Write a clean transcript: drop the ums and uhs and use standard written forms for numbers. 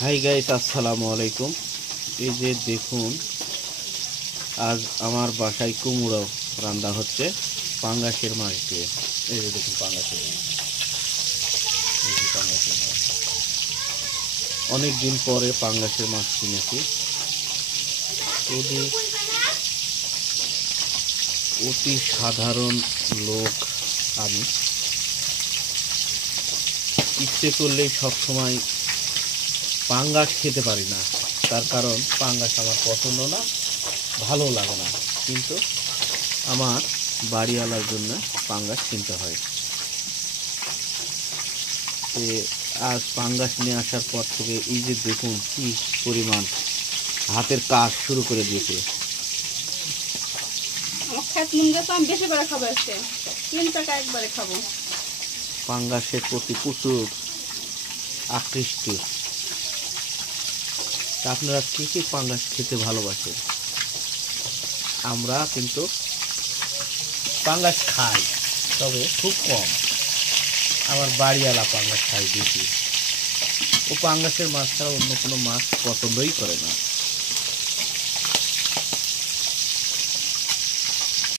Hi guys, আসসালামু আলাইকুম। এই যে দেখুন, আজ আমার বাসায় কুমড়ো রান্না হচ্ছে পাঙ্গাসের মাছ দিয়ে। এই যে দেখুন পাঙ্গাসের মাছ, এই যে পাঙ্গাসের মাছ। অনেক দিন পরে পাঙ্গাসের মাছ কিনেছি। অতি অতি সাধারণ লোক আমি, ইচ্ছে করলেই সবসময় পাঙ্গাস খেতে পারি না। তার কারণ পাঙ্গাস আমার পছন্দ না, ভালো লাগে না। কিন্তু আমার বাড়িওয়ালার জন্য পাঙ্গাস কিনতে হয়। আজ পাঙ্গাস নিয়ে আসার পর থেকে এই যে দেখুন কি পরিমাণ হাতের কাজ শুরু করে দিয়েছে। আমি বেশি করে খাবো, আজকে 3 টাকা একবারে খাবো। পাঙ্গাসের প্রতি প্রচুর আকৃষ্ট। আপনারা কি কি পাঙ্গাস খেতে ভালোবাসেন? আমরা কিন্তু পাঙ্গাস খাই, তবে খুব কম। আমার বাড়িওয়ালা পাঙ্গাস খাই বেশি। ও পাঙ্গাসের মাছ ছাড়া অন্য কোনো মাছ পছন্দই করে না।